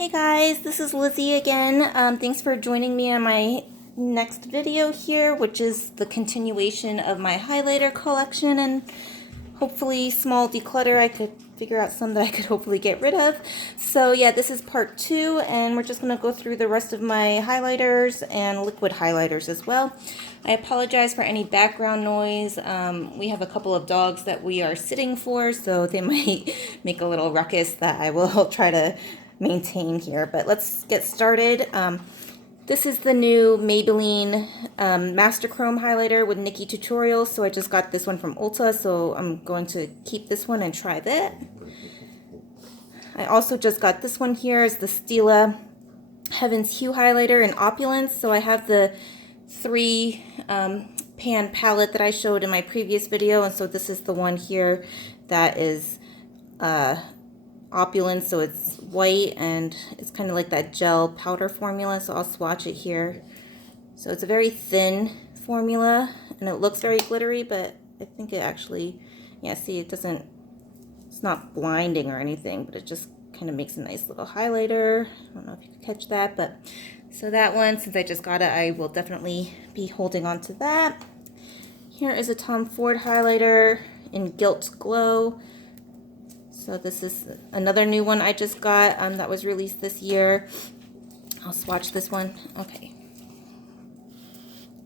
Hey guys, this is Lizzie again. Thanks for joining me on my next video here, which is the continuation of my highlighter collection and hopefully small declutter. I could figure out some that I could hopefully get rid of. So yeah, this is part 2 and we're just going to go through the rest of my highlighters and liquid highlighters as well. I apologize for any background noise. We have a couple of dogs that we are sitting for, so they might make a little ruckus that I will try to maintain here, but let's get started. This is the new Maybelline Master Chrome highlighter with Nikki tutorials. So I just got this one from Ulta, so I'm going to keep this one and try that. I also just got this one here, is the Stila Heaven's Hue highlighter in Opulence. So I have the 3 pan palette that I showed in my previous video, and so this is the one here that is Opulence, so it's white and it's kind of like that gel powder formula, so I'll swatch it here. So it's a very thin formula and it looks very glittery, but I think it actually, yeah, see, it's not blinding or anything, but it just kind of makes a nice little highlighter. I don't know if you can catch that, but so that one, since I just got it, I will definitely be holding on to that. Here is a Tom Ford highlighter in Gilt Glow. So this is another new one I just got that was released this year. I'll swatch this one. Okay.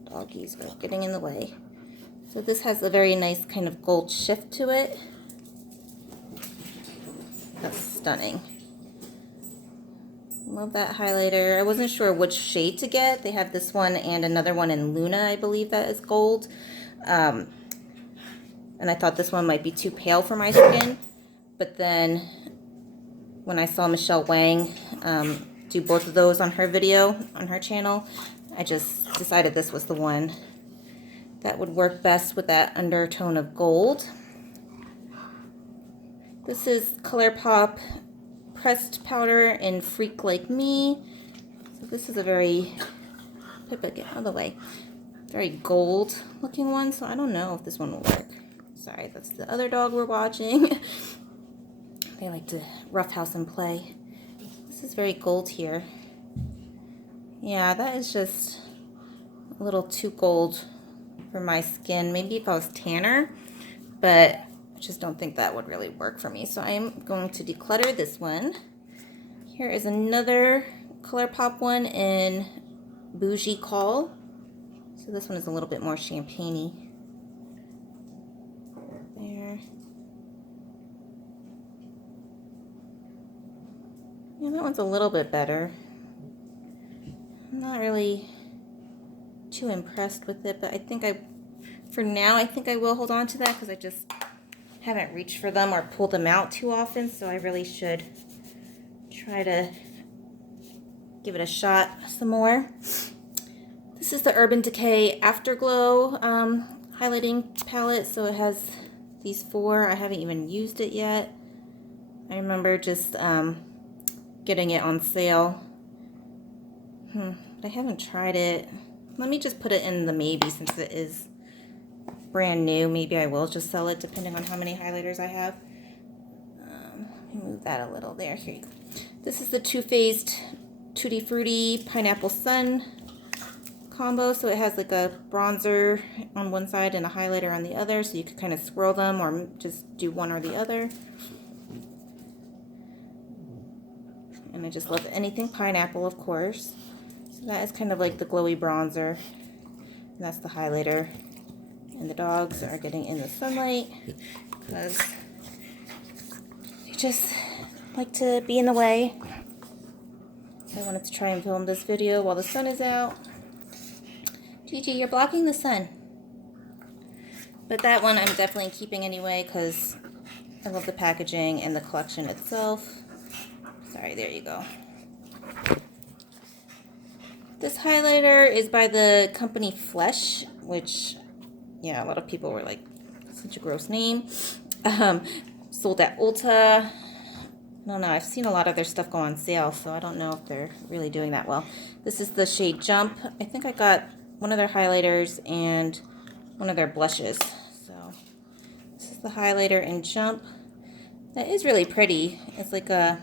Doggies are getting in the way. So this has a very nice kind of gold shift to it. That's stunning. Love that highlighter. I wasn't sure which shade to get. They have this one and another one in Luna, I believe, that is gold. And I thought this one might be too pale for my skin. But then when I saw Michelle Wang do both of those on her video, on her channel, I just decided this was the one that would work best with that undertone of gold. This is ColourPop pressed powder in Freak Like Me. So this is a very, get out of the way, very gold looking one, so I don't know if this one will work. Sorry, that's the other dog we're watching. They like to roughhouse and play. This is very gold here. Yeah, that is just a little too gold for my skin. Maybe if I was tanner, but I just don't think that would really work for me. So I am going to declutter this one. Here is another ColourPop one in Bougie Call. So this one is a little bit more champagne-y. There. Yeah, that one's a little bit better. I'm not really too impressed with it, but I think for now, I think I will hold on to that because I just haven't reached for them or pulled them out too often, so I really should try to give it a shot some more. This is the Urban Decay Afterglow highlighting palette, so it has these 4. I haven't even used it yet. I remember just getting it on sale. I haven't tried it. Let me just put it in the maybe, since it is brand new. Maybe I will just sell it depending on how many highlighters I have. Let me move that a little there. Here you go. This is the Too Faced Tutti Frutti Pineapple Sun combo. So it has like a bronzer on one side and a highlighter on the other, so you could kind of swirl them or just do one or the other. And I just love anything pineapple, of course. So that is kind of like the glowy bronzer. And that's the highlighter. And the dogs are getting in the sunlight because they just like to be in the way. So I wanted to try and film this video while the sun is out. Gigi, you're blocking the sun. But that one I'm definitely keeping anyway because I love the packaging and the collection itself. Sorry, there you go. This highlighter is by the company Flesh, which, yeah, a lot of people were like, such a gross name. Sold at Ulta. I don't know, I've seen a lot of their stuff go on sale, so I don't know if they're really doing that well. This is the shade Jump. I think I got one of their highlighters and one of their blushes. So this is the highlighter in Jump. That is really pretty. It's like a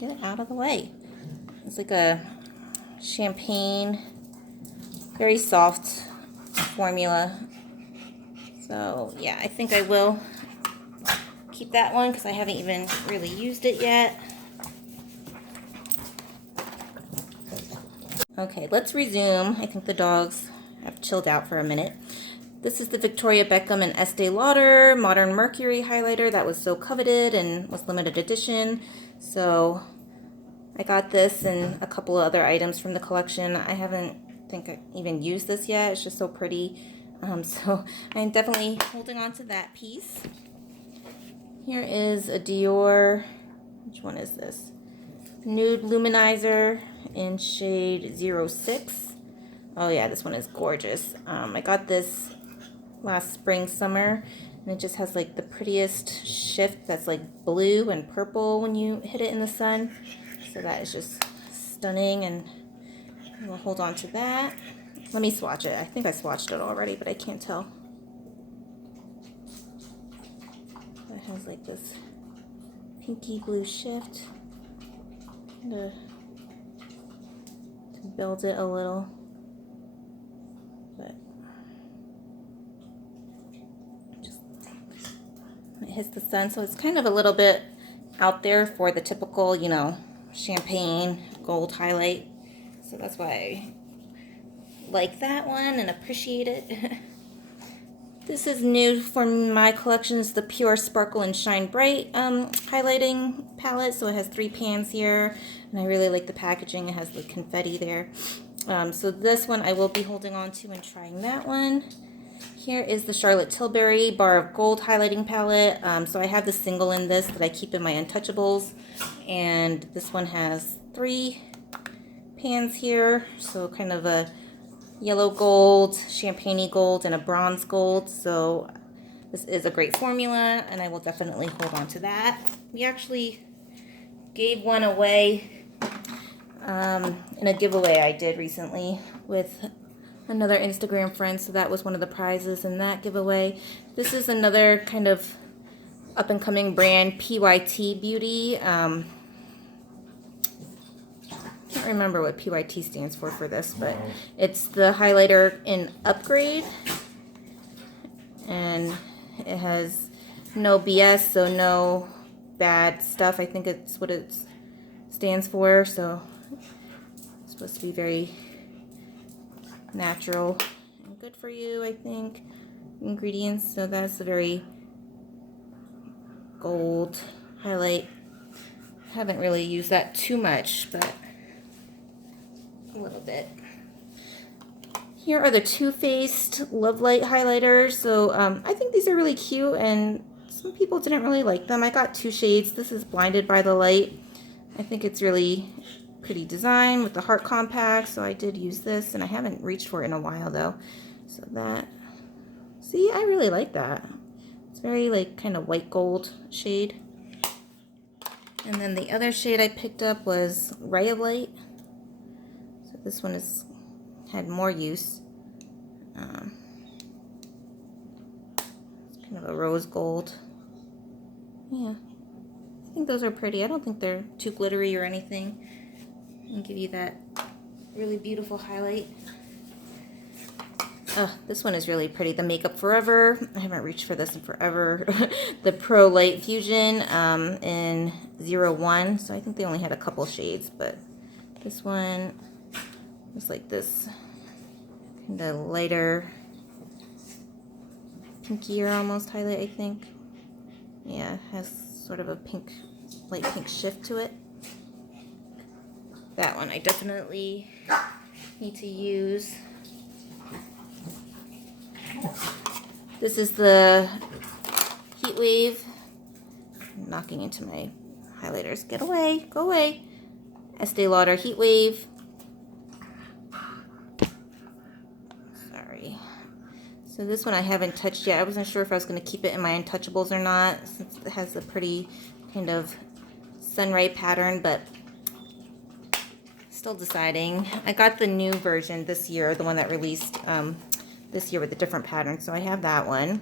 get it out of the way. It's like a champagne, very soft formula. So yeah, I think I will keep that one because I haven't even really used it yet. Okay, let's resume. I think the dogs have chilled out for a minute. This is the Victoria Beckham and Estee Lauder Modern Mercury highlighter that was so coveted and was limited edition. So I got this and a couple of other items from the collection. I haven't even used this yet. It's just so pretty. So I'm definitely holding on to that piece. Here is a Dior, which one is this? Nude Luminizer in shade 06. Oh yeah, this one is gorgeous. I got this last spring, summer, and it just has like the prettiest shift that's like blue and purple when you hit it in the sun. So that is just stunning, and we'll hold on to that. Let me swatch it. I think I swatched it already, but I can't tell. It has like this pinky blue shift to build it a little, but just it hits the sun, so it's kind of a little bit out there for the typical, you know, champagne gold highlight. So that's why I like that one and appreciate it. This is new for my collection. It's the Pure Sparkle and Shine Bright highlighting palette. So it has 3 pans here, and I really like the packaging. It has the confetti there. So this one I will be holding on to and trying that one. Here is the Charlotte Tilbury Bar of Gold highlighting palette. So I have the single in this that I keep in my Untouchables, and this one has 3 pans here. So kind of a yellow gold, champagne gold, and a bronze gold. So this is a great formula, and I will definitely hold on to that. We actually gave one away in a giveaway I did recently with another Instagram friend, so that was one of the prizes in that giveaway. This is another kind of up-and-coming brand, PYT Beauty. I can't remember what PYT stands for this, but it's the highlighter in Upgrade, and it has no BS, so no bad stuff. I think it's what it stands for. So it's supposed to be very natural and good for you, I think, ingredients. So that's a very gold highlight. Haven't really used that too much, but a little bit. Here are the Too Faced Love Light highlighters. So I think these are really cute, and some people didn't really like them. I got 2 shades. This is Blinded by the Light. I think it's really pretty design with the heart compact, so I did use this, and I haven't reached for it in a while though. So that, see, I really like that. It's very like kind of white gold shade. And then the other shade I picked up was Ray of Light. So this one had more use. It's kind of a rose gold. Yeah, I think those are pretty. I don't think they're too glittery or anything. And give you that really beautiful highlight. This one is really pretty. The Makeup Forever. I haven't reached for this in forever. The Pro Light Fusion in 01. So I think they only had a couple shades, but this one is like this kind of lighter, pinkier almost highlight, I think. Yeah, it has sort of a pink, light pink shift to it. That one I definitely need to use. This is the Heat Wave. I'm knocking into my highlighters. Get away, go away. Estee Lauder Heat Wave. Sorry. So this one I haven't touched yet. I wasn't sure if I was going to keep it in my Untouchables or not, since it has a pretty kind of sunray pattern, but still deciding. I got the new version this year, the one that released this year with a different pattern, so I have that one.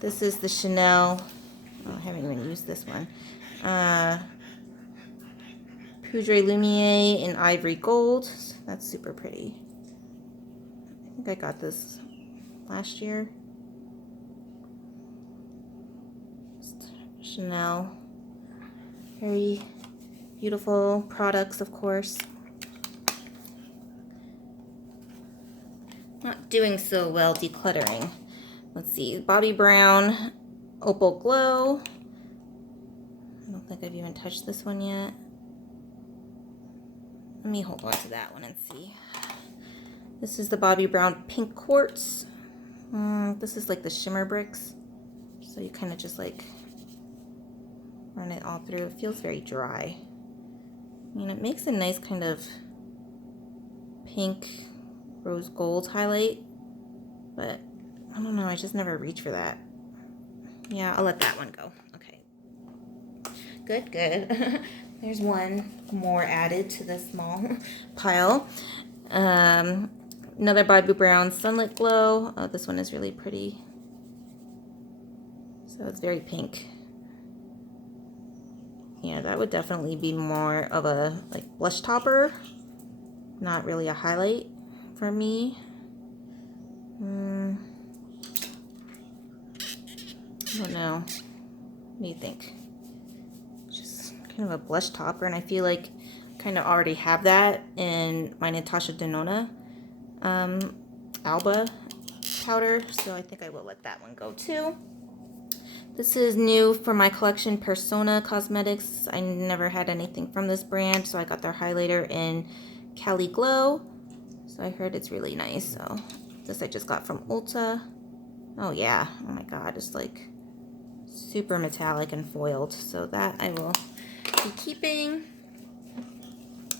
This is the Chanel, oh, I haven't even used this one, Poudre Lumiere in Ivory Gold. That's super pretty. I think I got this last year. Chanel. Very beautiful products, of course. Not doing so well decluttering. Let's see, Bobbi Brown Opal Glow. I don't think I've even touched this one yet. Let me hold on to that one and see. This is the Bobbi Brown Pink Quartz. This is like the shimmer bricks. So you kind of just like run it all through. It feels very dry. I mean, it makes a nice kind of pink rose gold highlight, but I don't know, I just never reach for that. Yeah, I'll let that one go. Okay. Good, good. There's one more added to the small pile. Another Bobbi Brown Sunlit Glow. Oh, this one is really pretty. So it's very pink. Yeah, that would definitely be more of a like blush topper, not really a highlight for me. I don't know. What do you think? Just kind of a blush topper, and I feel like I kind of already have that in my Natasha Denona Alba powder, so I think I will let that one go too. This is new for my collection, Persona Cosmetics. I never had anything from this brand, so I got their highlighter in Cali Glow. So I heard it's really nice. So this I just got from Ulta. Oh yeah, oh my god, it's like super metallic and foiled. So that I will be keeping.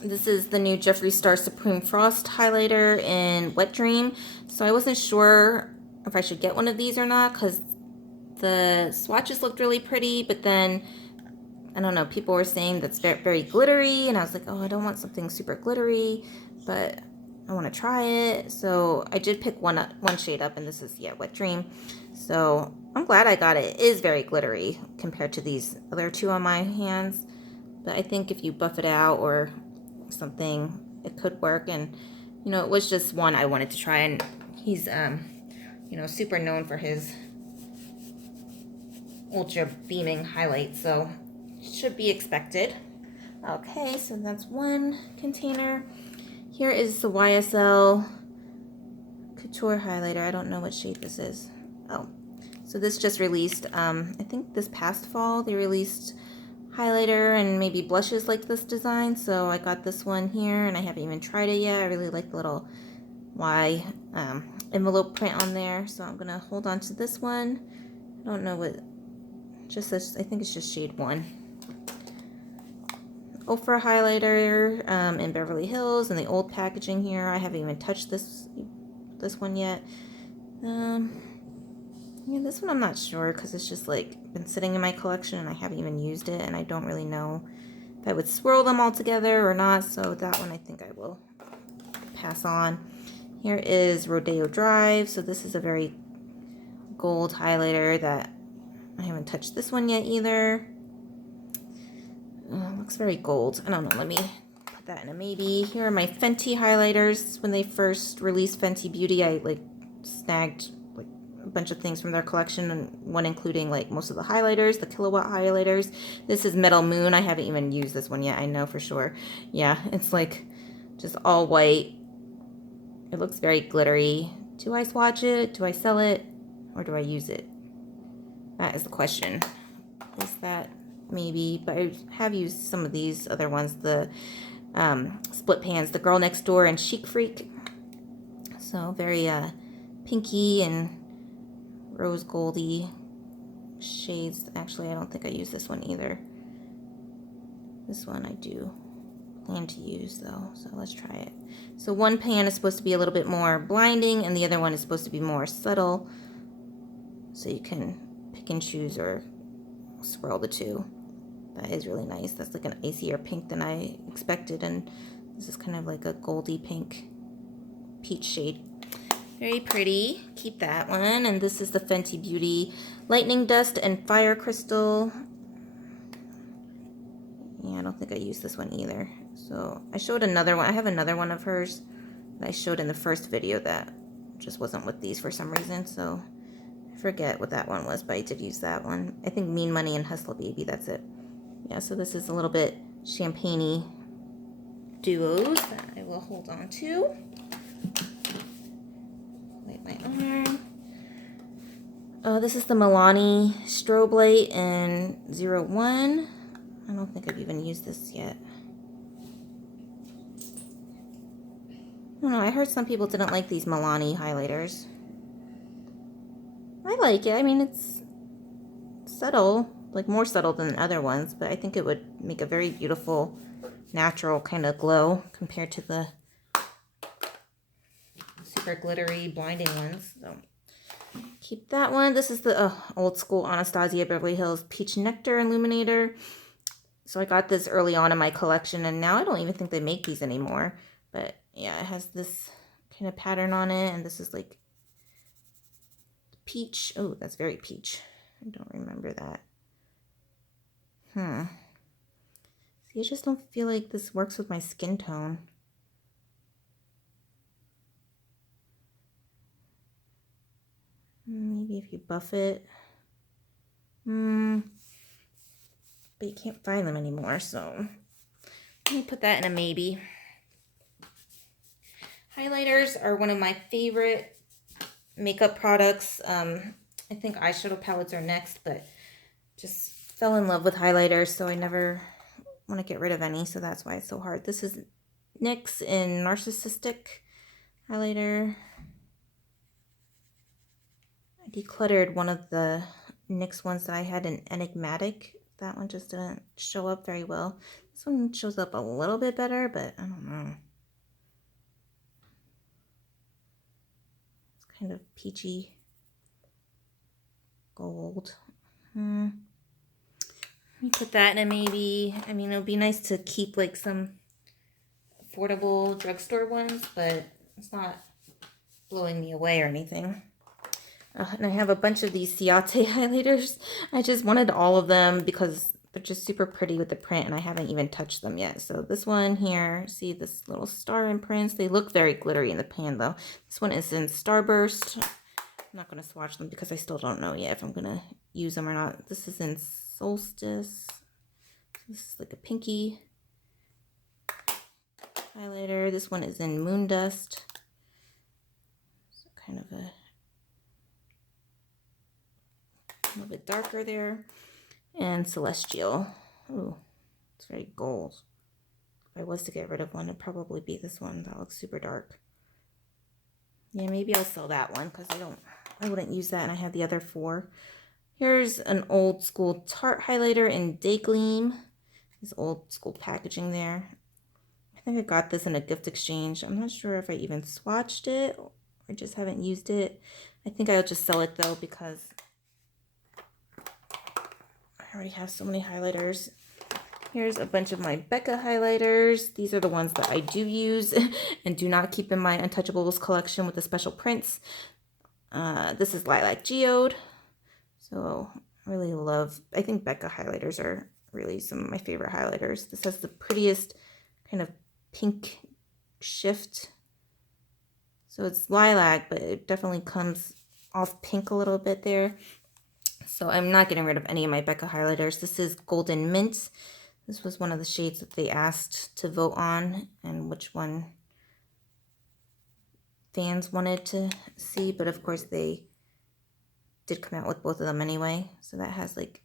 This is the new Jeffree Star Supreme Frost highlighter in Wet Dream. So I wasn't sure if I should get one of these or not, because the swatches looked really pretty, but then, I don't know, people were saying that's very, very glittery, and I was like, oh, I don't want something super glittery, but I want to try it. So I did pick one shade up, and this is, yeah, Wet Dream. So I'm glad I got it. It is very glittery compared to these other two on my hands, but I think if you buff it out or something, it could work. And, you know, it was just one I wanted to try, and he's, you know, super known for his ultra beaming highlight, so should be expected. Okay, so that's one container. Here is the YSL Couture highlighter. I don't know what shade this is. Oh, so this just released, I think this past fall they released highlighter and maybe blushes like this design, so I got this one here, and I haven't even tried it yet. I really like the little Y envelope print on there, so I'm gonna hold on to this one. I don't know what, just this, I think it's just shade 1. Ofra highlighter in Beverly Hills, and the old packaging here. I haven't even touched this one yet. Yeah, this one I'm not sure, because it's just like been sitting in my collection and I haven't even used it, and I don't really know if I would swirl them all together or not, so that one I think I will pass on. Here is Rodeo Drive. So this is a very gold highlighter that I haven't touched this one yet either. Looks very gold. I don't know. Let me put that in a maybe. Here are my Fenty highlighters. When they first released Fenty Beauty, I like snagged like a bunch of things from their collection, and one including like most of the highlighters, the kilowatt highlighters. This is Metal Moon. I haven't even used this one yet. I know for sure. Yeah, it's like just all white. It looks very glittery. Do I swatch it? Do I sell it? Or do I use it? That is the question. Is that maybe? But I have used some of these other ones, the split pans, the Girl Next Door and Chic Freak. So very pinky and rose goldy shades. Actually, I don't think I use this one either. This one I do plan to use though, so let's try it. So one pan is supposed to be a little bit more blinding, and the other one is supposed to be more subtle, so you can pick and choose or swirl the two. That is really nice. That's like an icier pink than I expected, and this is kind of like a goldy pink peach shade. Very pretty. Keep that one. And this is the Fenty Beauty Lightning Dust and Fire Crystal. And don't think I used this one either. So I showed another one. I have another one of hers that I showed in the first video that just wasn't with these for some reason. So I forget what that one was, but I did use that one. I think Mean Money and Hustle Baby, that's it. Yeah, so this is a little bit champagne-y duos that I will hold on to. Light my arm. Oh, this is the Milani Strobe Light in 01. I don't think I've even used this yet. I don't know, I heard some people didn't like these Milani highlighters. I like it. I mean, it's subtle, like more subtle than other ones, but I think it would make a very beautiful, natural kind of glow compared to the super glittery, blinding ones. So keep that one. This is the old school Anastasia Beverly Hills Peach Nectar Illuminator. So I got this early on in my collection, and now I don't even think they make these anymore. But yeah, it has this kind of pattern on it, and this is like peach. Oh, that's very peach. I don't remember that. See, I just don't feel like this works with my skin tone. Maybe if you buff it. But you can't find them anymore, so let me put that in a maybe. Highlighters are one of my favorite makeup products. I think eyeshadow palettes are next, but just fell in love with highlighters, so I never want to get rid of any, so that's why it's so hard. This is NYX in Narcissistic highlighter. I decluttered one of the NYX ones that I had in Enigmatic. That one just didn't show up very well. This one shows up a little bit better, but I don't know. It's kind of peachy gold. Let me put that in a maybe. I mean, it would be nice to keep like some affordable drugstore ones, but it's not blowing me away or anything. And I have a bunch of these Ciate highlighters. I just wanted all of them because they're just super pretty with the print, and I haven't even touched them yet. So this one here, see this little star imprints? They look very glittery in the pan though. This one is in Starburst. I'm not going to swatch them because I still don't know yet if I'm going to use them or not. This is in Solstice. This is like a pinky highlighter. This one is in Moondust. So kind of a little bit darker there. And Celestial. Ooh, it's very gold. If I was to get rid of one, it'd probably be this one. That looks super dark. Yeah, maybe I'll sell that one because I wouldn't use that, and I have the other 4. Here's an old school Tarte highlighter in Daygleam. This old school packaging there. I think I got this in a gift exchange. I'm not sure if I even swatched it or just haven't used it. I think I'll just sell it though because I already have so many highlighters. Here's a bunch of my Becca highlighters. These are the ones that I do use and do not keep in my Untouchables collection with the special prints. This is Lilac Geode. So I really love, I think Becca highlighters are really some of my favorite highlighters. This has the prettiest kind of pink shift. So it's lilac, but it definitely comes off pink a little bit there. So I'm not getting rid of any of my Becca highlighters. This is Golden Mint. This was one of the shades that they asked to vote on and which one fans wanted to see. But of course they did come out with both of them anyway. So that has like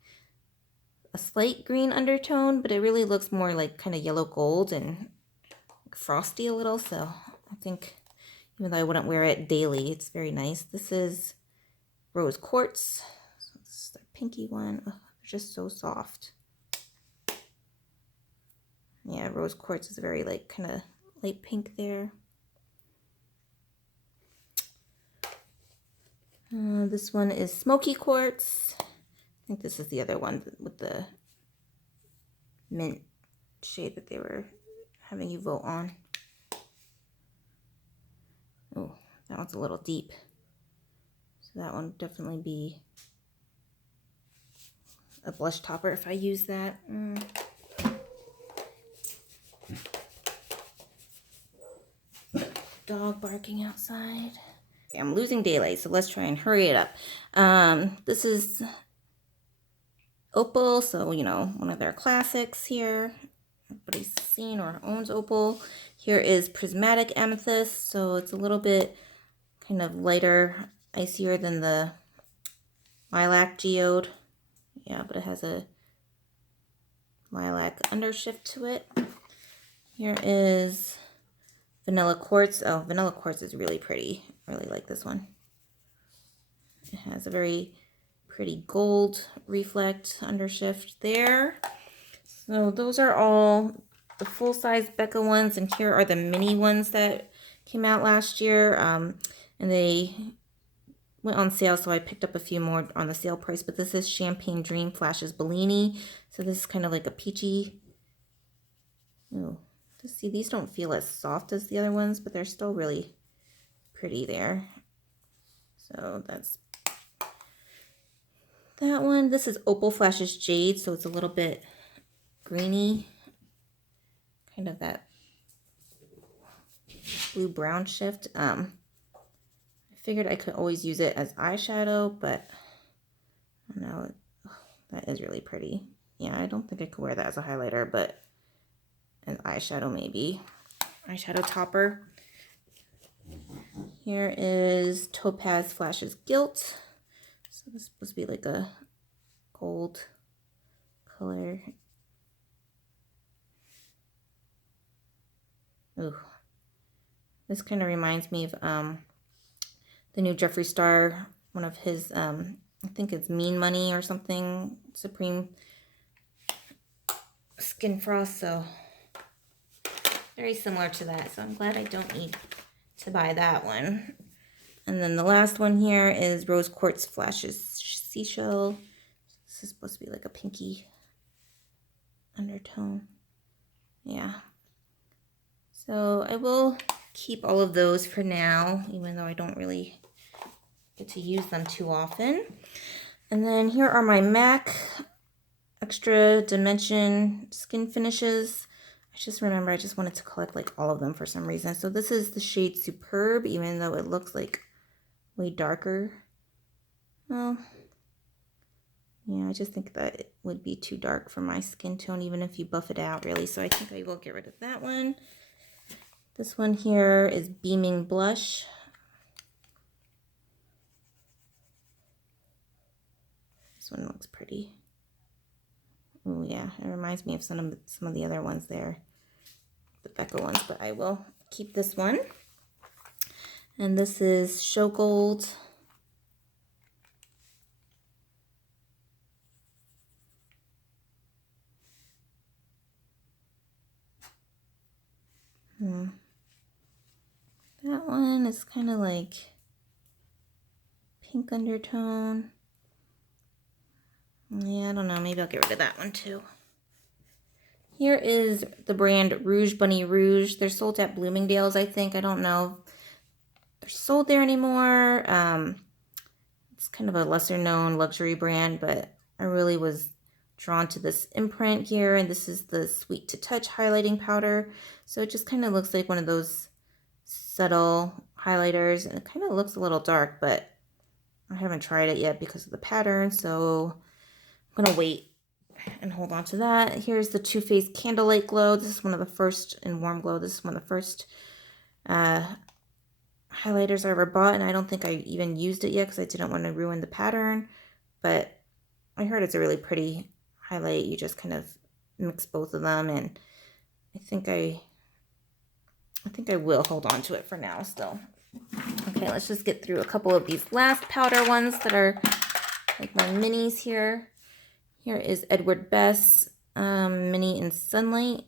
a slight green undertone, but it really looks more like kind of yellow gold and frosty a little. So I think even though I wouldn't wear it daily, it's very nice. This is Rose Quartz. So this is the pinky one. Oh, they're just so soft. Yeah, Rose Quartz is very like kind of light pink there. This one is Smoky Quartz. I think this is the other one with the mint shade that they were having you vote on. Oh, that one's a little deep. So that one would definitely be a blush topper if I use that. dog barking outside. Okay, I'm losing daylight, so let's try and hurry it up. This is Opal, so you know, one of their classics here. Everybody's seen or owns Opal. Here is Prismatic Amethyst, so it's a little bit kind of lighter, icier than the Lilac Geode. Yeah, but it has a lilac undershift to it. Here is Vanilla Quartz. Oh, Vanilla Quartz is really pretty. I really like this one. It has a very pretty gold reflect undershift there. So those are all the full-size Becca ones, and here are the mini ones that came out last year. And they went on sale, so I picked up a few more on the sale price. But this is Champagne Dream Flashes Bellini. So this is kind of like a peachy. Oh, see, these don't feel as soft as the other ones, but they're still really pretty there. So that's that one. This is Opal Flashes Jade, so it's a little bit greeny, kind of that blue-brown shift. I figured I could always use it as eyeshadow, but I don't know, that is really pretty. Yeah, I don't think I could wear that as a highlighter, but as eyeshadow maybe. Eyeshadow topper. Here is Topaz Flashes Gilt. So this is supposed to be like a gold color. Ooh. This kind of reminds me of the new Jeffree Star, one of his, I think it's Mean Money or something, Supreme Skin Frost, so very similar to that. So I'm glad I don't need to buy that one. And then the last one here is Rose Quartz Flashes Seashell. This is supposed to be like a pinky undertone. Yeah. So I will keep all of those for now, even though I don't really get to use them too often. And then here are my MAC Extra Dimension Skin Finishes. I just remember I just wanted to collect like all of them for some reason. So this is the shade Superb, even though it looks like way darker. Well, yeah, I just think that it would be too dark for my skin tone, even if you buff it out, really. So I think I will get rid of that one. This one here is Beaming Blush. This one looks pretty. Oh yeah, it reminds me of some of the other ones there, the Becca ones, but I will keep this one. And this is Show Gold. That one is kind of like pink undertone. Yeah, I don't know. Maybe I'll get rid of that one too. Here is the brand Rouge Bunny Rouge. They're sold at Bloomingdale's, I think. I don't know if they're sold there anymore. It's kind of a lesser known luxury brand, but I really was drawn to this imprint here. And this is the Sweet to Touch highlighting powder. So it just kind of looks like one of those subtle highlighters. And it kind of looks a little dark, but I haven't tried it yet because of the pattern. So I'm going to wait and hold on to that. Here's the Too Faced Candlelight Glow. This is one of the first, and Warm Glow. This is one of the first highlighters I ever bought, and I don't think I even used it yet because I didn't want to ruin the pattern. But I heard it's a really pretty highlight. You just kind of mix both of them, and I think I will hold on to it for now still. Okay, let's just get through a couple of these last powder ones that are like my minis here. Here is Edward Bess Mini in Sunlight.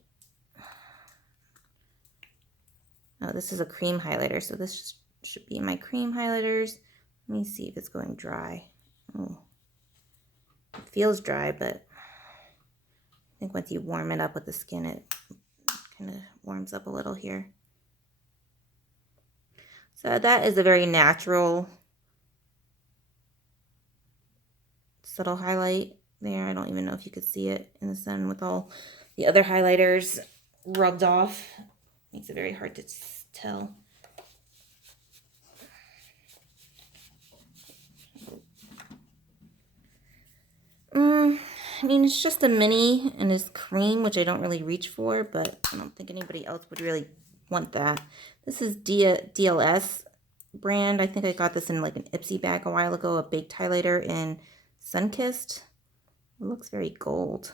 Oh, this is a cream highlighter, so this should be my cream highlighters. Let me see if it's going dry. Oh, it feels dry, but I think once you warm it up with the skin, it kind of warms up a little here. So that is a very natural, subtle highlight there. I don't even know if you could see it in the sun with all the other highlighters rubbed off. Makes it very hard to tell. I mean, it's just a mini and it's cream, which I don't really reach for, but I don't think anybody else would really want that. This is DLS brand. I think I got this in like an Ipsy bag a while ago, a baked highlighter in Sunkissed. It looks very gold.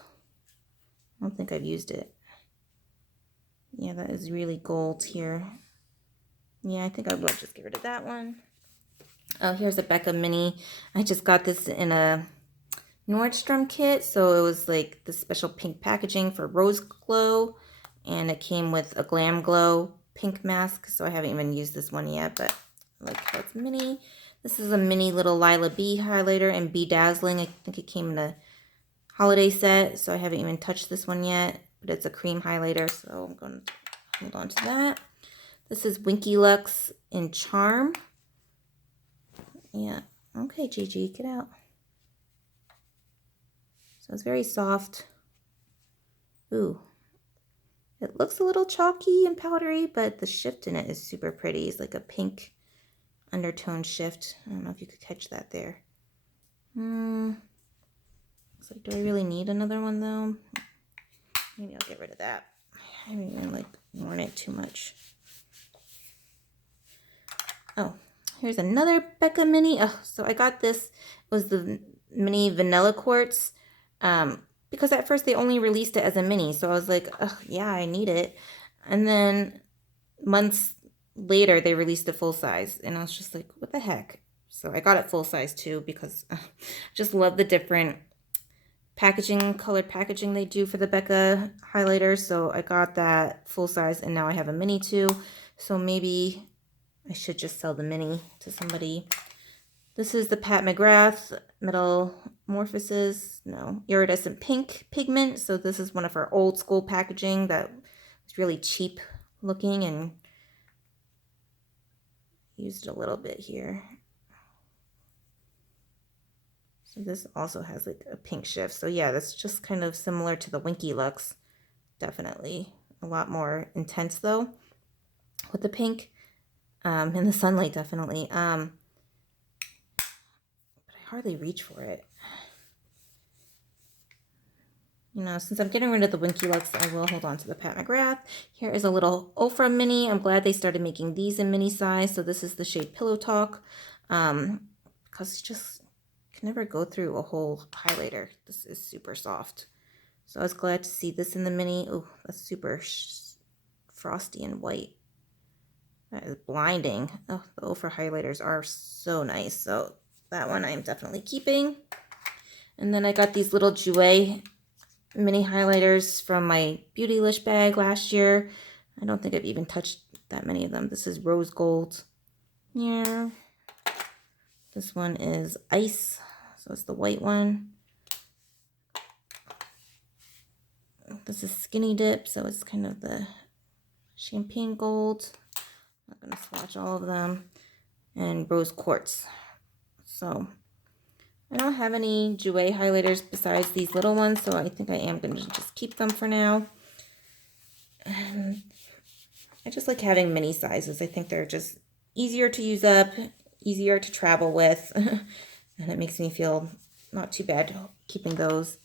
I don't think I've used it. Yeah, that is really gold here. Yeah, I think I will just get rid of that one. Oh, here's a Becca Mini. I just got this in a Nordstrom kit, so it was like the special pink packaging for Rose Glow, and it came with a Glam Glow pink mask, so I haven't even used this one yet, but I like how it's mini. This is a mini little Lila B highlighter in Bedazzling. I think it came in a holiday set, so I haven't even touched this one yet, but it's a cream highlighter, so I'm going to hold on to that. This is Winky Lux in Charm. Yeah, okay, Gigi, get out. So it's very soft. Ooh, it looks a little chalky and powdery, but the shift in it is super pretty. It's like a pink undertone shift. I don't know if you could catch that there. Looks like, do I really need another one though? Maybe I'll get rid of that. I haven't even like worn it too much. Oh, here's another Becca Mini. Oh, so I got this. It was the mini vanilla quartz. Because at first they only released it as a mini, so I was like, oh yeah, I need it. And then months later they released a full size, and I was just like, what the heck? So I got it full size too, because I just love the different packaging, colored packaging they do for the Becca highlighter. So I got that full size, and now I have a mini too. So maybe I should just sell the mini to somebody. This is the Pat McGrath Metamorphosis, Iridescent Pink pigment. So this is one of her old school packaging that was really cheap looking, and used a little bit here. So this also has like a pink shift. So yeah, that's just kind of similar to the Winky Lux. Definitely a lot more intense though with the pink in the sunlight, definitely. Hardly reach for it. You know, since I'm getting rid of the Winky Lux, I will hold on to the Pat McGrath. Here is a little Ofra mini. I'm glad they started making these in mini size. So this is the shade Pillow Talk. Because you just can never go through a whole highlighter. This is super soft. So I was glad to see this in the mini. Oh, that's super frosty and white. That is blinding. Oh, the Ofra highlighters are so nice. So that one I'm definitely keeping. And then I got these little Jouer mini highlighters from my Beautylish bag last year. I don't think I've even touched that many of them. This is Rose Gold. Yeah. This one is Ice. So it's the white one. This is Skinny Dip. So it's kind of the champagne gold. I'm not going to swatch all of them. And Rose Quartz. So I don't have any Jouer highlighters besides these little ones, so I think I am going to just keep them for now. And I just like having mini sizes. I think they're just easier to use up, easier to travel with, and it makes me feel not too bad keeping those.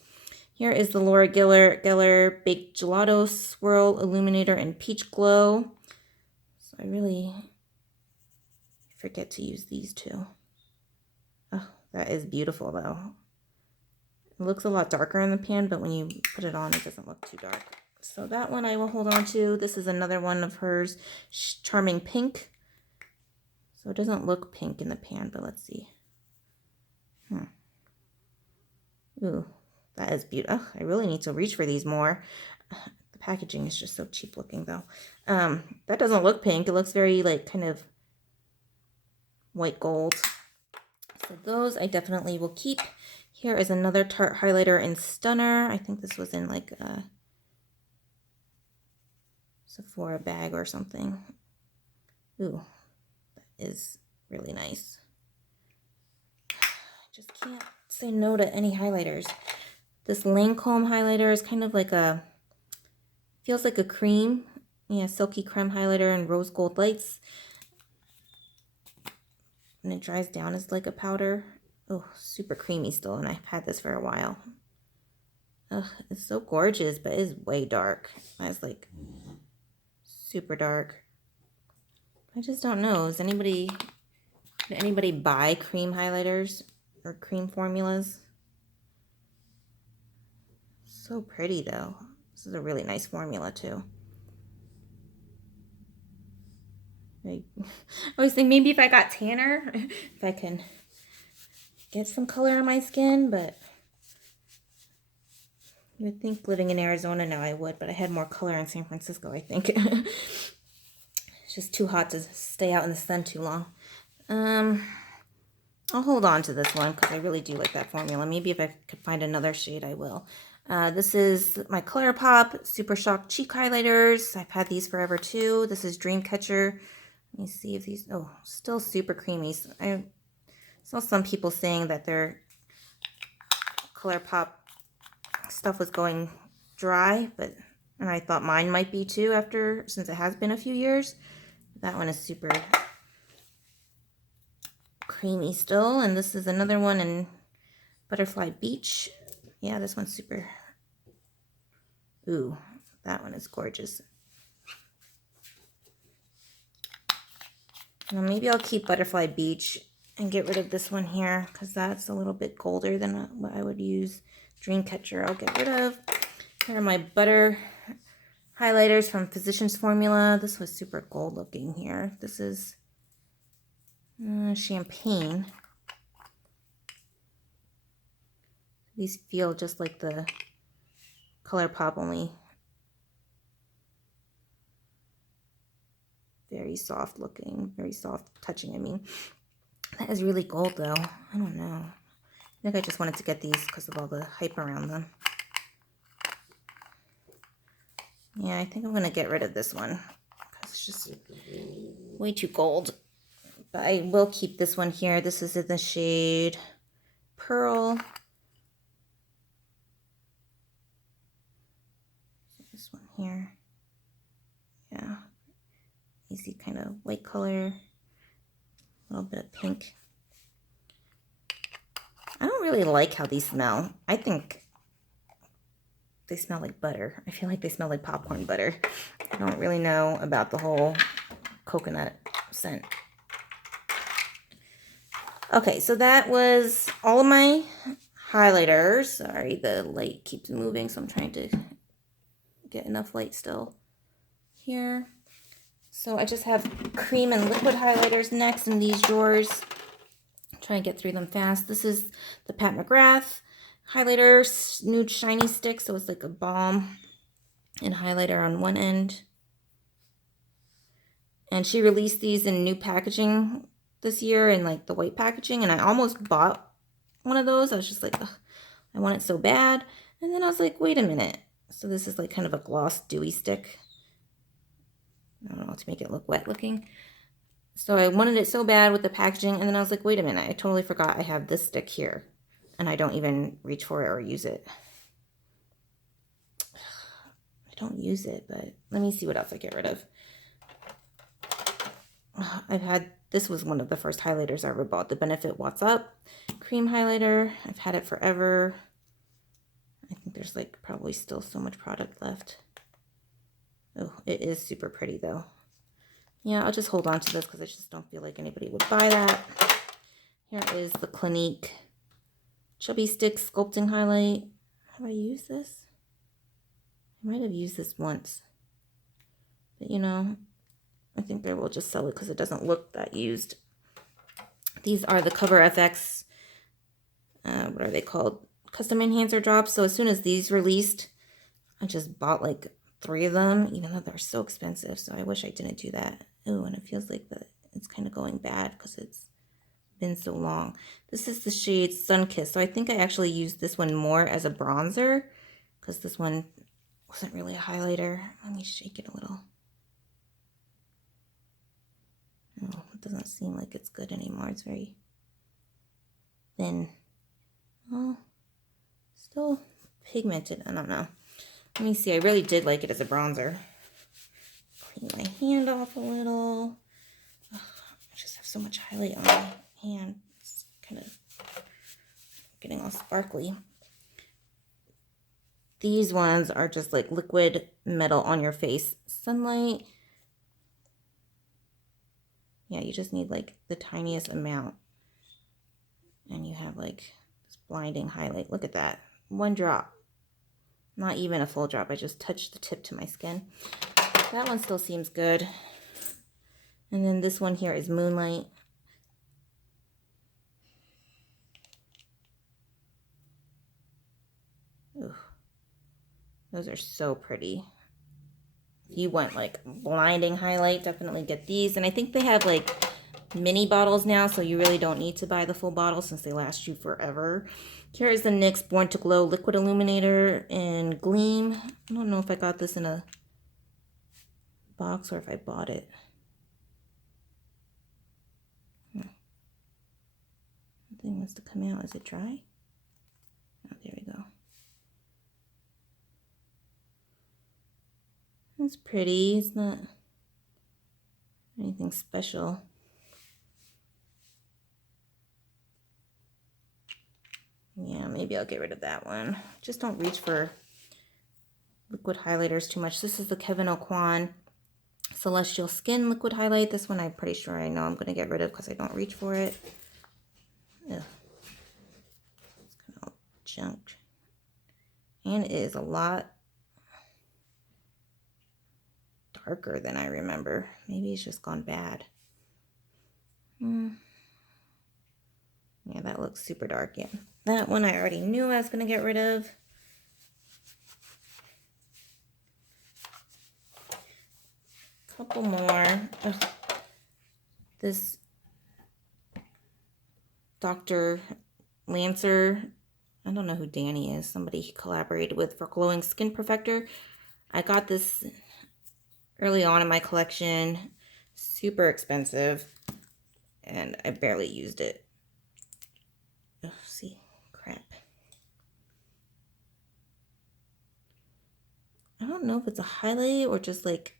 Here is the Laura Geller Baked Gelato Swirl Illuminator in Peach Glow. So I really forget to use these two. Oh, that is beautiful though. It looks a lot darker in the pan, but when you put it on, it doesn't look too dark. So that one I will hold on to. This is another one of hers, Charming Pink. So it doesn't look pink in the pan, but let's see. Ooh, that is beautiful. Oh, I really need to reach for these more. The packaging is just so cheap looking though. That doesn't look pink. It looks very like kind of white gold. So those I definitely will keep. Here is another Tarte highlighter in Stunner. I think this was in like a Sephora bag or something. Ooh, that is really nice. I just can't say no to any highlighters. This Lancome highlighter is kind of like a, feels like a cream. Yeah, silky creme highlighter in Rose Gold Lights. And it dries down as like a powder. oh, super creamy still, and I've had this for a while. Ugh, it's so gorgeous, but it's way dark. It's like super dark. I just don't know. Did anybody buy cream highlighters or cream formulas? So pretty though. This is a really nice formula too. I always think maybe if I got tanner, if I can get some color on my skin, but you would think living in Arizona now I would, but I had more color in San Francisco, I think. It's just too hot to stay out in the sun too long. I'll hold on to this one because I really do like that formula. Maybe if I could find another shade, I will. This is my ColourPop Super Shock Cheek Highlighters. I've had these forever too. This is Dreamcatcher. Let me see if these, oh, still super creamy. I saw some people saying that their ColourPop stuff was going dry, and I thought mine might be too since it has been a few years. That one is super creamy still, and this is another one in Butterfly Beach. Yeah, this one's super, ooh, that one is gorgeous. Now maybe I'll keep Butterfly Beach and get rid of this one here because that's a little bit colder than what I would use. Dreamcatcher I'll get rid of. Here are my butter highlighters from Physicians Formula. This was super gold looking here. This is Champagne. These feel just like the ColourPop, only very soft looking, very soft touching, I mean. That is really gold though. I don't know. I think I just wanted to get these because of all the hype around them. Yeah, I think I'm going to get rid of this one because it's just way too gold. But I will keep this one here. This is in the shade Pearl. This one here. Yeah. Easy kind of white color. A little bit of pink. I don't really like how these smell. I think they smell like butter. I feel like they smell like popcorn butter. I don't really know about the whole coconut scent. Okay, so that was all of my highlighters. Sorry, the light keeps moving, so I'm trying to get enough light still here. So I just have cream and liquid highlighters next in these drawers. Try and get through them fast. This is the Pat McGrath highlighter, nude shiny stick, so it's like a balm and highlighter on one end. And she released these in new packaging this year, in like the white packaging, and I almost bought one of those. I was just like, ugh, I want it so bad. And then I was like, wait a minute. So this is like kind of a gloss dewy stick. I don't know, to make it look wet looking. So I wanted it so bad with the packaging, and then I was like, wait a minute, I totally forgot I have this stick here, and I don't even reach for it or use it. I don't use it, but let me see what else I get rid of. This was one of the first highlighters I ever bought, the Benefit What's Up cream highlighter. I've had it forever. I think there's like probably still so much product left. Oh, it is super pretty though. Yeah, I'll just hold on to this because I just don't feel like anybody would buy that. Here is the Clinique Chubby Stick Sculpting Highlight. Have I used this? I might have used this once. But you know, I think they will just sell it because it doesn't look that used. These are the Cover FX, what are they called? Custom Enhancer Drops. So as soon as these released, I just bought like 3 of them, even though they're so expensive. So I wish I didn't do that. Oh, and it feels like it's kind of going bad because it's been so long. This is the shade Sunkissed. So I think I actually used this one more as a bronzer because this one wasn't really a highlighter. Let me shake it a little. Oh, it doesn't seem like it's good anymore. It's very thin. Oh, still pigmented. I don't know. Let me see. I really did like it as a bronzer. Clean my hand off a little. Oh, I just have so much highlight on my hand. It's kind of getting all sparkly. These ones are just like liquid metal on your face. Sunlight. Yeah, you just need like the tiniest amount. And you have like this blinding highlight. Look at that. One drop. Not even a full drop. I just touched the tip to my skin. That one still seems good. And then this one here is Moonlight. Ooh, those are so pretty. If you want like blinding highlight, definitely get these. And I think they have like mini bottles now, so you really don't need to buy the full bottle since they last you forever. Here is the NYX Born to Glow Liquid Illuminator in Gleam. I don't know if I got this in a box or if I bought it. The thing wants to come out. Is it dry? Oh, there we go. It's pretty. It's not anything special. Yeah, maybe I'll get rid of that one. Just don't reach for liquid highlighters too much. This is the Kevyn Aucoin Celestial Skin Liquid Highlight. This one I'm pretty sure I know I'm going to get rid of because I don't reach for it. Ugh. It's kind of junked. And it is a lot darker than I remember. Maybe it's just gone bad. Yeah, that looks super dark. Yeah, that one I already knew I was going to get rid of. Couple more. Ugh. This Dr. Lancer, I don't know who Danny is, somebody he collaborated with for Glowing Skin Perfector. I got this early on in my collection, super expensive, and I barely used it. Oh, see, crap. I don't know if it's a highlight or just like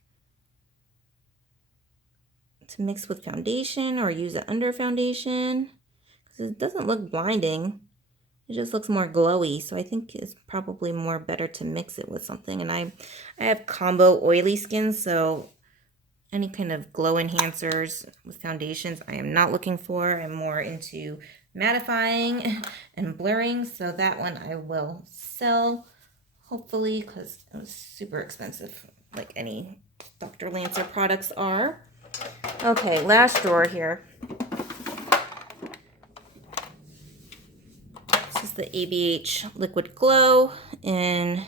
to mix with foundation or use it under foundation, because it doesn't look blinding. It just looks more glowy, so I think it's probably more better to mix it with something. And I have combo oily skin, so any kind of glow enhancers with foundations I am not looking for. I'm more into mattifying and blurring, so that one I will sell, hopefully, because it was super expensive, like any Dr. Lancer products are. Okay, last drawer here. This is the ABH Liquid Glow in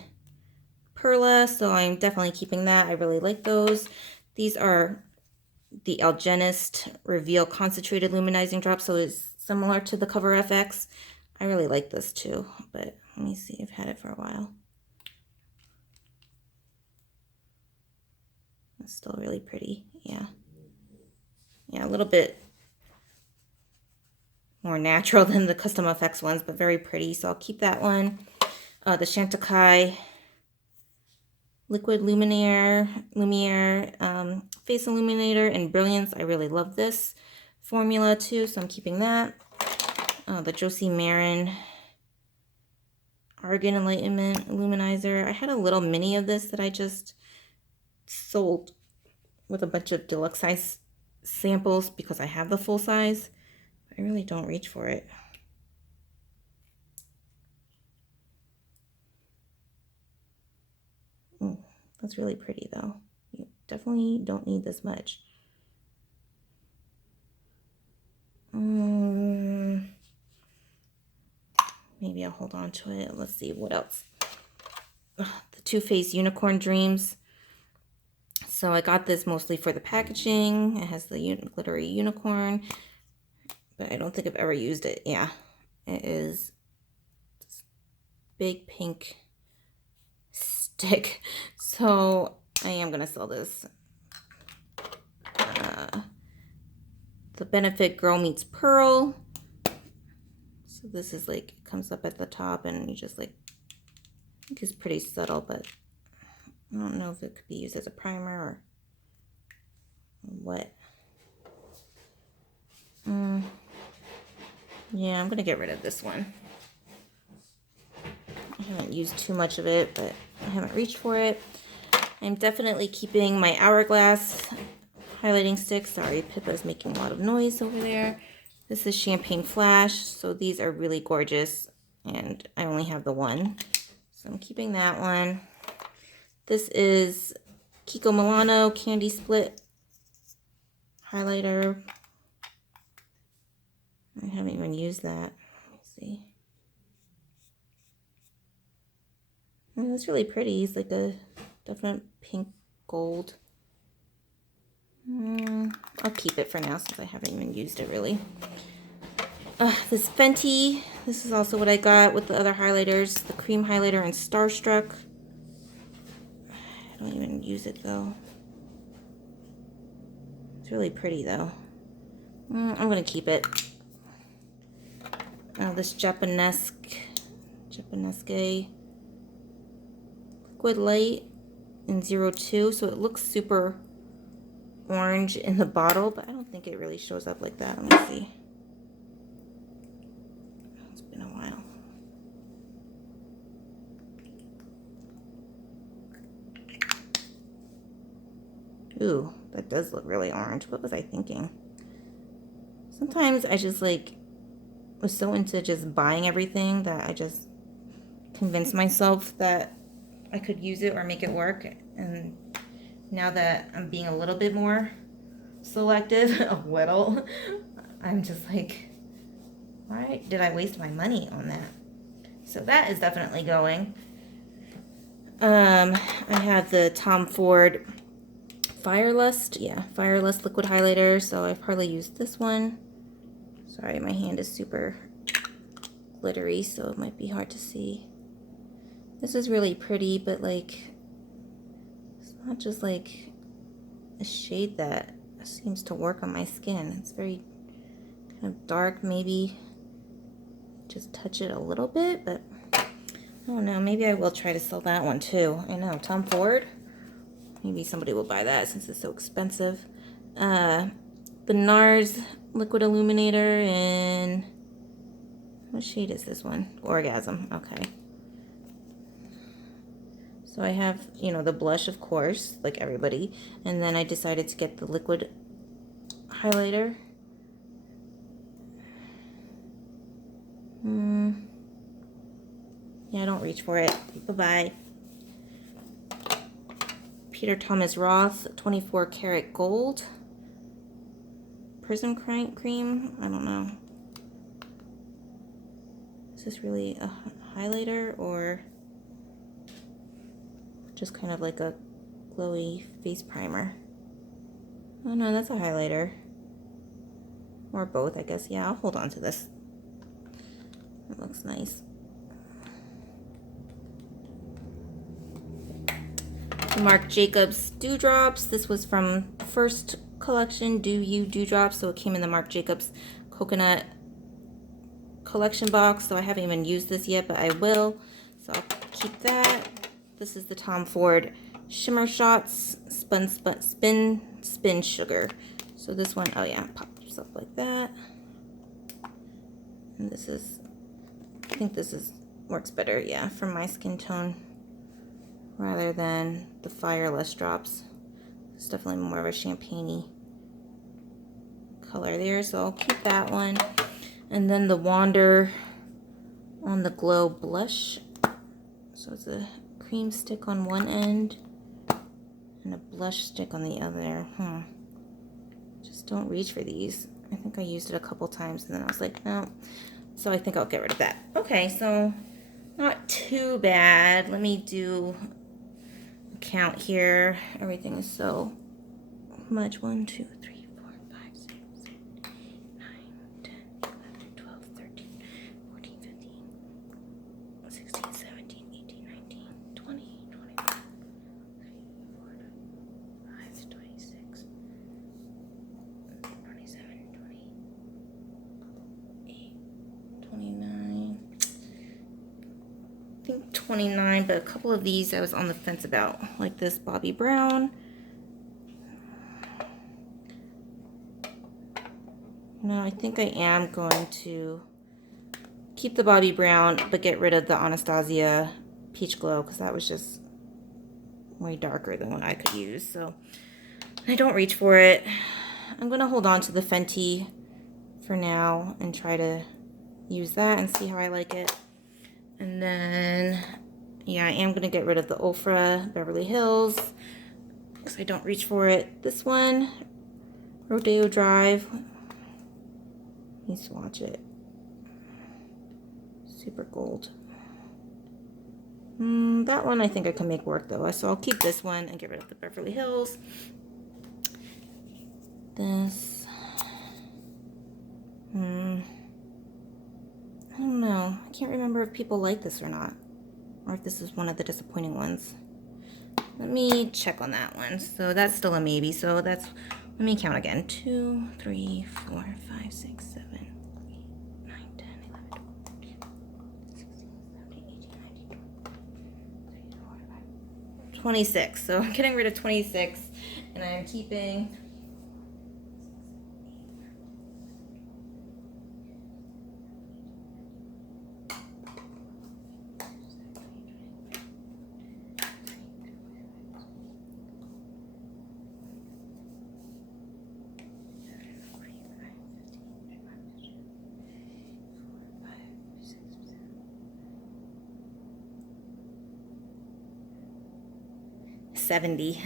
Perla, so I'm definitely keeping that. I really like those. These are the Algenist Reveal Concentrated Luminizing Drops, so it's similar to the Cover FX. I really like this too, but let me see. I've had it for a while. It's still really pretty. Yeah. Yeah, a little bit more natural than the Custom FX ones, but very pretty, so I'll keep that one. The Chantecaille Liquid Lumiere Face Illuminator in Brilliance. I really love this formula too, so I'm keeping that. The Josie Maran Argan Enlightenment Illuminizer. I had a little mini of this that I just sold with a bunch of deluxe size samples because I have the full size. I really don't reach for it. That's really pretty though. You definitely don't need this much. Maybe I'll hold on to it. Let's see what else. The Too Faced Unicorn Dreams. So I got this mostly for the packaging. It has the glittery unicorn, but I don't think I've ever used it. Yeah, it is this big pink stick. So I am gonna sell this. The Benefit Girl Meets Pearl. So this is like, it comes up at the top and you just like, I think it's pretty subtle, but I don't know if it could be used as a primer or what. Yeah, I'm gonna get rid of this one. I haven't used too much of it, but I haven't reached for it. I'm definitely keeping my Hourglass highlighting stick. Sorry, Pippa's making a lot of noise over there. This is Champagne Flash, so these are really gorgeous, and I only have the one, so I'm keeping that one. This is Kiko Milano Candy Split highlighter. I haven't even used that. Let's see. Oh, that's really pretty. It's like a definite pink gold. I'll keep it for now since I haven't even used it really. This Fenty, this is also what I got with the other highlighters. The cream highlighter in Starstruck. I don't even use it though. It's really pretty though. I'm gonna keep it. This Japanesque Liquid Light in 02, so it looks super orange in the bottle, but I don't think it really shows up like that. Let me see. It's been a while. Ooh, that does look really orange. What was I thinking? Sometimes I just was so into just buying everything that I just convinced myself that I could use it or make it work, and now that I'm being a little bit more selective, I'm just like, why did I waste my money on that? So that is definitely going. I have the Tom Ford Firelust liquid highlighter, so I've probably used this one. Sorry, my hand is super glittery, so it might be hard to see. This is really pretty, but it's not just like a shade that seems to work on my skin. It's very kind of dark. Maybe just touch it a little bit, but I don't know. Maybe I will try to sell that one too. I know, Tom Ford. Maybe somebody will buy that since it's so expensive. The NARS Liquid Illuminator in, what shade is this one? Orgasm. Okay. So I have, the blush, of course, like everybody. And then I decided to get the liquid highlighter. Yeah, don't reach for it. Bye-bye. Peter Thomas Roth 24 karat gold. Prism cream. I don't know. Is this really a highlighter or just kind of like a glowy face primer? Oh no, that's a highlighter. Or both, I guess. Yeah, I'll hold on to this. It looks nice. Marc Jacobs Dewdrops. This was from the first collection, Do You Dewdrops. So it came in the Marc Jacobs Coconut collection box. So I haven't even used this yet, but I will. So I'll keep that. This is the Tom Ford Shimmer Shots Spin Sugar. So this one, oh yeah, pops up like that. And this is, I think this works better, yeah, for my skin tone rather than the Firelust drops. It's definitely more of a champagne-y color there, so I'll keep that one. And then the Wander on the Glow blush. So it's a cream stick on one end and a blush stick on the other. Just don't reach for these. I think I used it a couple times and then I was like, no. So I think I'll get rid of that. Okay, so not too bad. Let me do a count here. Everything is so much. 1, 2, 3, 4, 5, 6, 7, 8, 9, 10, 11, 12, 13, 14, 15, 16, 17, 18, 19, 20, 21, 23, 24, 25, 26, 27, 28, 29. I think 29, but a couple of these I was on the fence about, like this Bobbi Brown. No, I think I am going to keep the Bobbi Brown, but get rid of the Anastasia Peach Glow because that was just way darker than what I could use. So I don't reach for it. I'm going to hold on to the Fenty for now and try to use that and see how I like it. And then, yeah, I am going to get rid of the Ofra Beverly Hills because I don't reach for it. This one, Rodeo Drive. Let me swatch it. Super gold. That one I think I can make work though. So I'll keep this one and get rid of the Beverly Hills. This. I don't know. I can't remember if people like this or not. Or if this is one of the disappointing ones. Let me check on that one. So that's still a maybe. So that's, let me count again. 2, 3, 4, 5, 6, 7, 8, 9, 10, 11, 12, 13, 16, 17, 18, 19, 20, 25, 26. So I'm getting rid of 26 and I'm keeping 70.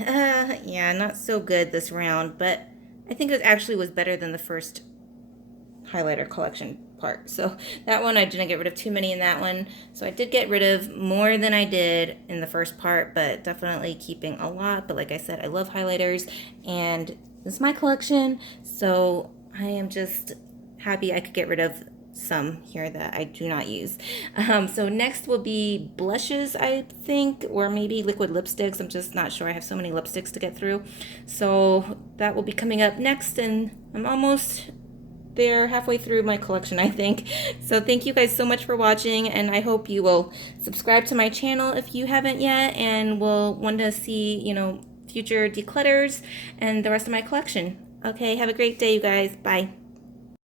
Yeah, not so good this round, but I think it actually was better than the first highlighter collection part. So that one, I didn't get rid of too many in that one. So I did get rid of more than I did in the first part, but definitely keeping a lot. But like I said, I love highlighters and this is my collection. So I am just happy I could get rid of some here that I do not use. So next will be blushes, I think, or maybe liquid lipsticks. I'm just not sure. I have so many lipsticks to get through. So that will be coming up next, and I'm almost there, halfway through my collection, I think. So thank you guys so much for watching, and I hope you will subscribe to my channel if you haven't yet, and will want to see, you know, future declutters and the rest of my collection. Okay, have a great day, you guys. Bye.